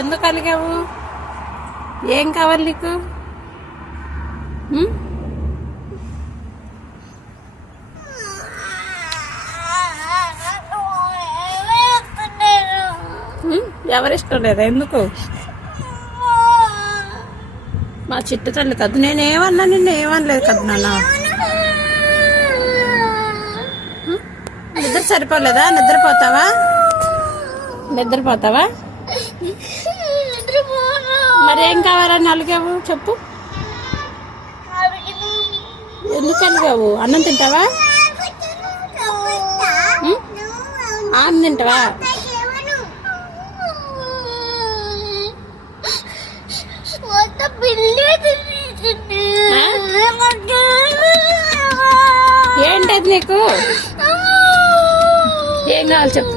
ఎందుకు అలిగావు? ఏం కావాలి నీకు? ఎవరిష్టం లేదా? ఎందుకు? మా చిట్టు తల్లి కదా, నేనేమన్నా నిన్ను ఏమనలేదు కదా నాన్న. నిద్ర సరిపోలేదా? నిద్రపోతావా? మరేం కావాలని అలిగావు చెప్పు. ఎందుకు అలిగావు? అన్నం తింటావా? అన్నం తింటావా? ఏంటది నీకు? ఏం కావాలి చెప్పు.